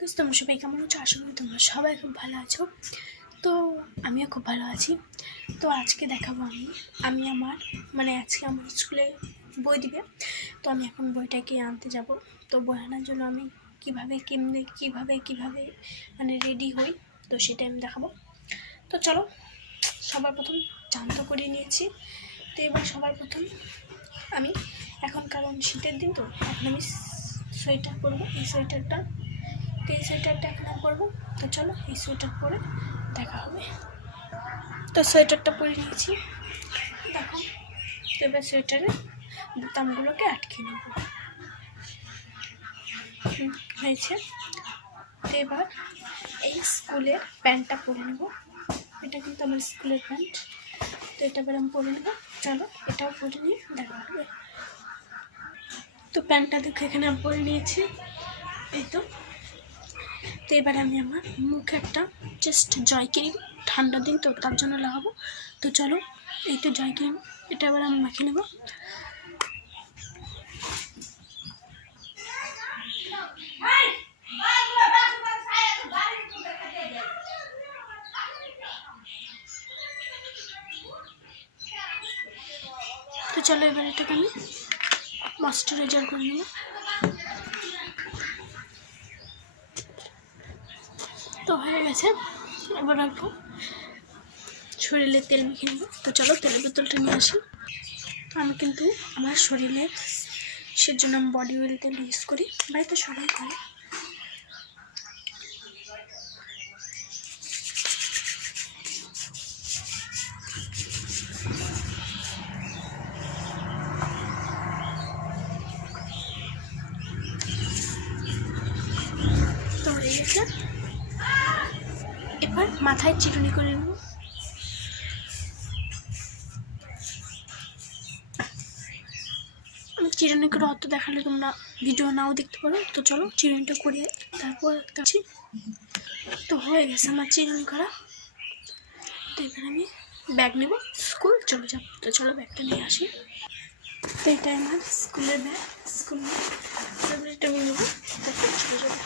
Guys তোমরা সবাই কেমন আছো? আশা করি তোমরা সবাই খুব ভালো আছো। তো আমিও খুব ভালো আছি। তো আজকে দেখাবো আমি। আমি আমার মানে আজকে আমার স্কুলে বই দিবে। তো আমি এখন বইটাকে আনতে যাব। তো বই আনার জন্য আমি কীভাবে, কেমনে, কীভাবে কীভাবে মানে রেডি হই, তো সেটা আমি দেখাবো। তো চলো, সবার প্রথম চান তো করে নিয়েছি। তো এবার সবার প্রথম আমি এখন কারণ শীতের দিন তো, এখন আমি সোয়েটার পরবো। এই সোয়েটারটা তো এই সোয়েটারটা এখন পরবো। তো চলো, এই সোয়েটার পরে দেখা হবে। তো সোয়েটারটা পরে নিয়েছি। দেখো, তো এবার সোয়েটারে বোতামগুলোকে আটকে নেব। হয়েছে। তো এবার এই স্কুলের প্যান্টটা পরে নেব। এটা কিন্তু আমার স্কুলের প্যান্ট। তো এটা এবার আমি পরে নেব। চলো, এটাও পরে নিয়ে দেখা হবে। তো প্যান্টটা দেখো, এখানে আমি পরে নিয়েছি। এই তো। তো এবার আমি আমার মুখে একটা জাস্ট জয় ক্রিম ঠান্ডা দিন তো তার জন্য লাগাবো। তো চলো, এই তো জয় ক্রিম এটা এবার আমি মাখিয়ে নেব। তো চলো এবার এটাকে আমি ময়শ্চারাইজার করে নেব। তো হয়ে গেছে। এবার অল্প শরীরে তেল মেখে নেব। তো চলো, তেলের বোতলটা নিয়ে আসি। আমি কিন্তু আমার শরীরের সের জন্য আমি বডি অয়েল তেল ইউজ করি। বাড়িতে সবাই করে। গেছে। এবার মাথায় চিরুনি করে নেব। আমি চিরুনি করে অত দেখালে তোমরা ভিডিও নাও দেখতে পারো। তো চলো চিরুনিটা করে তারপর দেখছি তো হয়ে গেছে আমার চিরুনি করা। তো এবার আমি ব্যাগ নেব। স্কুল? চলে যাব তো চলো ব্যাগটা নিয়ে আসি। তো এটা আমার স্কুলের ব্যাগ স্কুল নেব। চলে যাব।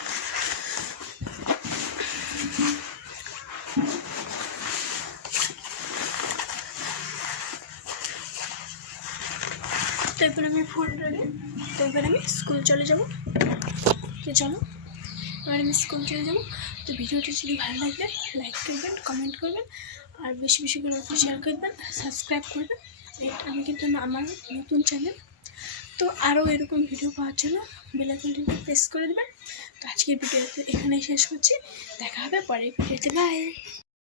তো আমি ফোন রেডি তো এবার আমি স্কুল চলে যাব। তো চলো, এবার আমি স্কুল চলে যাব। তো ভিডিওটি যদি ভালো লাগবে লাইক করবেন কমেন্ট করবেন, আর বেশি বেশি করে আপনি শেয়ার করবেন সাবস্ক্রাইব করবেন। এটা আমি কিন্তু আমার নতুন চ্যানেল তো আরও এরকম ভিডিও পাওয়ার জন্য বেলাকনটি প্রেস করে দেবেন। তো আজকের ভিডিওতে এখানেই শেষ করছি। দেখা হবে পরের ভিডিওতে বাই